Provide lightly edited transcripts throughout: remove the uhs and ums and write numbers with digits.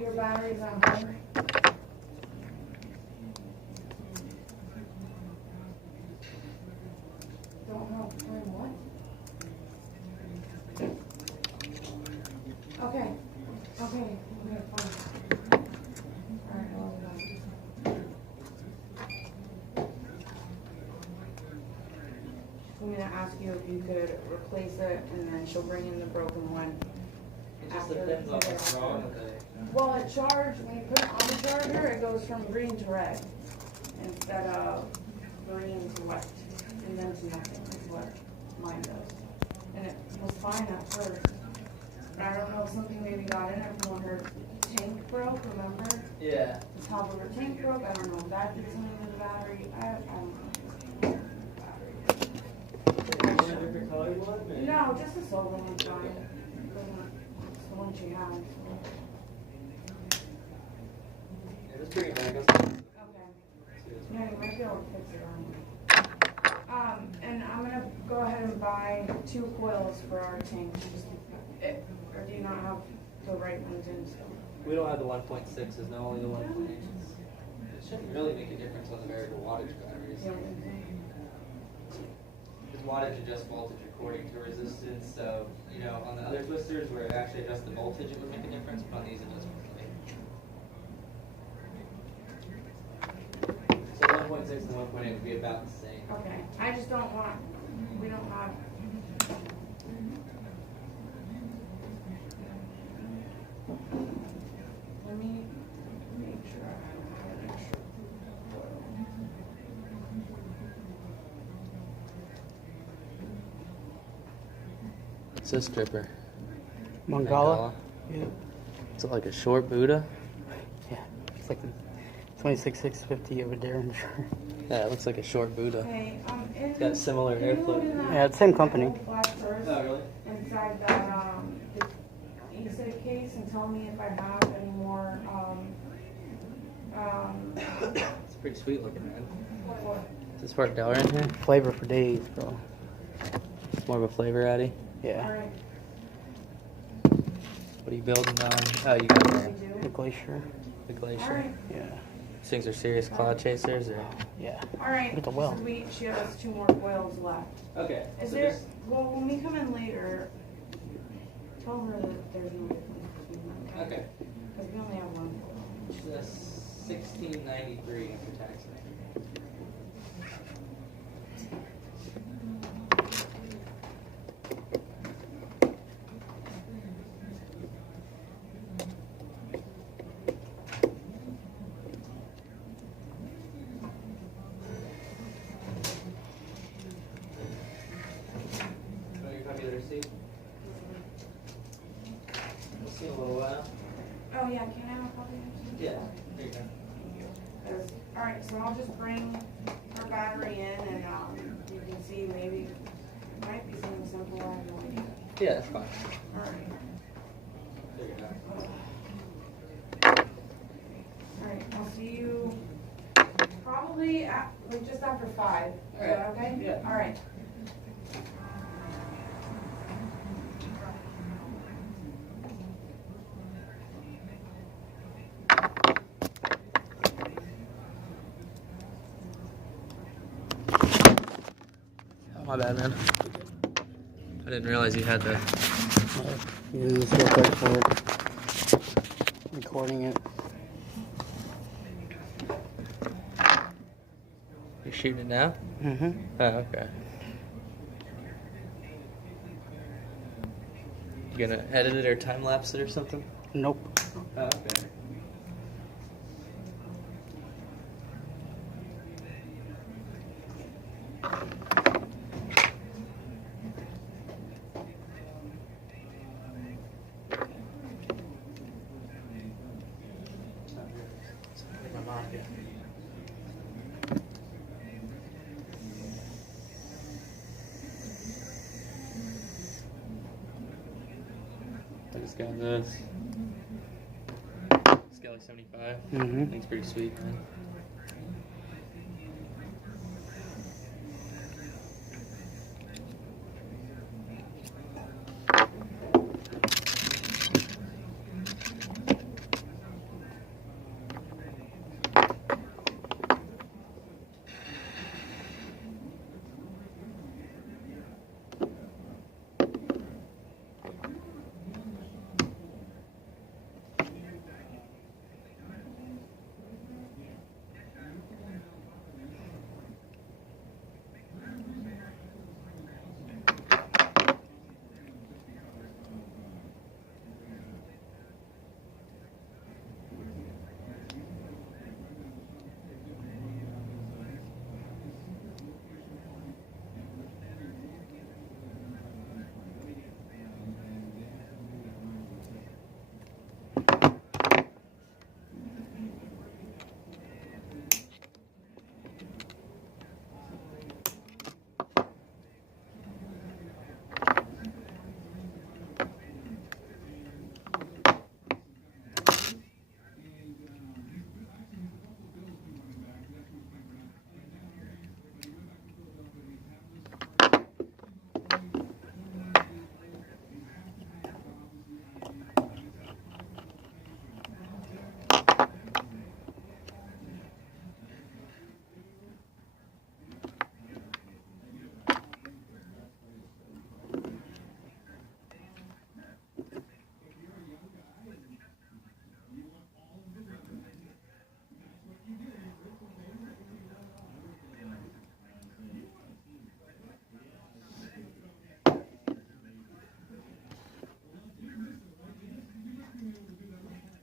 Your battery's on home. Don't know. What? Okay. Okay, fine. Alright, well done. I'm gonna ask you if you could replace it, and then she'll bring in the broken one. It just depends on what's wrong with it. Well, it charged, when you put it on the charger, it goes from green to red, instead of green to white, and then to nothing, is what mine does. And it was fine at first. I don't know if something maybe got in it from when her tank broke, remember? Yeah. The top of her tank broke, I don't know if that did something to the battery, I don't know. Is it a different color you want? Maybe? No, just a silver one's fine. It's the one she has. Yeah, let's bring it back. Okay. Yeah, you might be able to fix it on. And I'm gonna go ahead and buy 2 coils for our tank. Or do you not have the right ones in still? We don't have the 1.6s, no, only the 1.8s. It shouldn't really make a difference on the variable wattage batteries. You don't think Because wattage adjusts voltage according to resistance, so, you know, on the other twisters where it actually adjusts the voltage, it would make a difference, but on these it doesn't really. So 1.6 and 1.8 would be about the same. so? Okay. I just don't want, we don't have. Let me make sure I have an extra coil. What's this stripper? Mangala? Yeah. Is it like a short Buddha? Yeah. It's like the 26650 over Derringer. Yeah, it looks like a short Buddha. Okay, It's got similar can you airflow. look in that Yeah, it's same company. old black purse Oh, really? inside that, the e-cig case and tell me if I have any more, It's pretty sweet looking, man. what? Is this part Delra in here? Flavor for days, bro. It's more of a flavor, Addy. Yeah. Alright, What are you building on? Oh, you got we The do. Glacier. the Glacier. Alright, Yeah. These things are serious cloud chasers, or? Yeah. alright, Look at the well. so she has 2 more coils left. Okay. Is so there, just- well, when we come in later, tell her that there's no difference between them. Okay. Because we only have 1 coil. That's 1693 after tax. Want your copy of the receipt? We'll see in a little while. Oh, yeah, can I have a copy of this? Yeah. There you go. Alright, so I'll just bring her battery in and, you can see maybe, it might be something simple, I have no idea. Yeah, that's fine. Alright, Figure it out. alright, I'll see you probably like just after 5. Is that Alright, okay? yeah. Alright. Oh, my bad, man. I didn't realize you had the. Use this real quick for recording it. You're shooting it now? Mm-hmm. Oh, okay. You gonna edit it or time lapse it or something? Nope. Oh, okay. I just got this. Skelly 75. Mm-hmm. I think it's pretty sweet, man.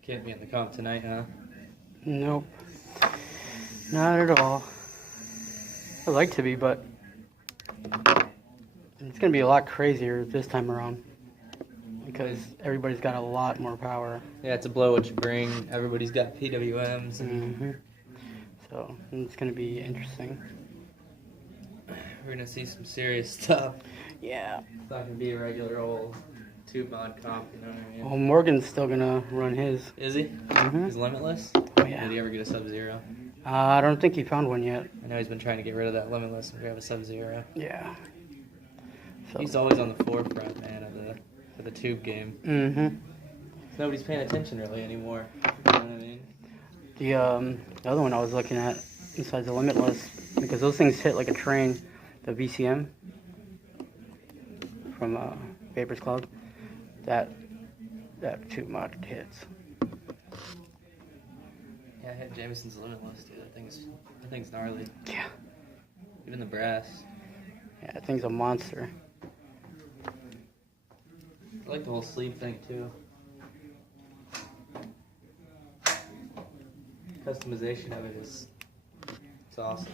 Can't be in the comp tonight, huh? Nope. Not at all. I'd like to be, but it's going to be a lot crazier this time around because everybody's got a lot more power. Yeah, it's a blow what you bring. Everybody's got PWMs. Hmm. So it's going to be interesting. We're gonna see some serious stuff. Yeah. It's not gonna be a regular old tube mod comp, you know what I mean? Well, Morgan's still going to run his. Is he? Hmm. He's limitless? Oh, yeah. Did he ever get a Sub-Zero? I don't think he found one yet. I know he's been trying to get rid of that limitless and grab a Sub-Zero. Yeah. So. He's always on the forefront, man, of the tube game. Hmm. Nobody's paying attention really anymore. You know what I mean? The other one I was looking at besides the limitless, because those things hit like a train, the VCM from Vapors Cloud, that tube mod hits. Yeah, I had Jameson's limitless, dude. That thing's gnarly. Yeah. Even the brass. Yeah, that thing's a monster. I like the whole sleeve thing too. Customization of it is, it's awesome.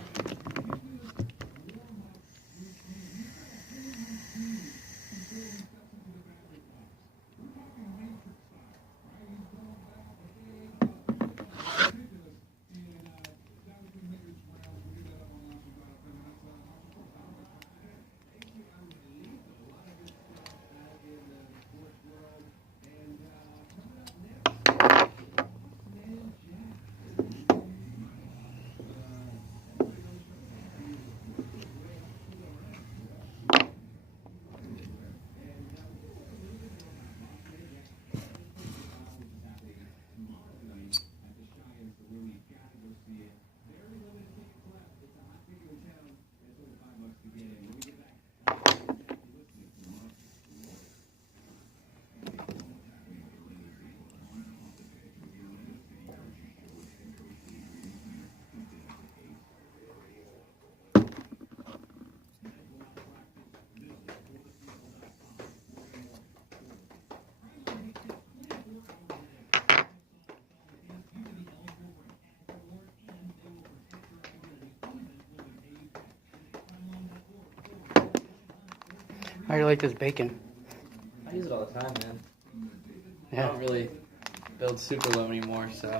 How do you like this bacon? I use it all the time, man. I Yeah. don't really build super low anymore, so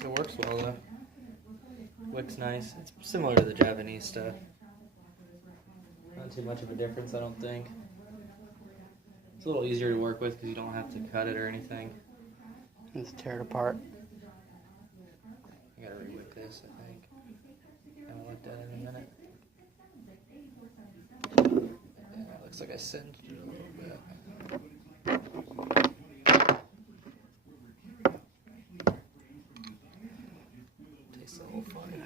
it works well though. Wick's nice. It's similar to the Japanese stuff. Not too much of a difference, I don't think. It's a little easier to work with because you don't have to cut it or anything. Let's tear it apart. I gotta re-wick this, I think. I haven't looked at it in a minute. Yeah, it looks like I singed it a little bit. Tastes a little funny.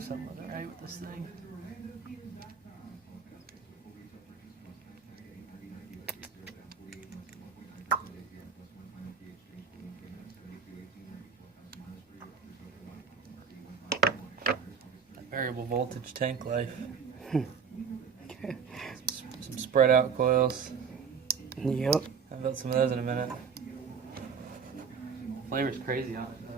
something wasn't right with this thing. Variable voltage tank life. Some spread out coils. Yep. I've built some of those in a minute. Flavor's crazy on it.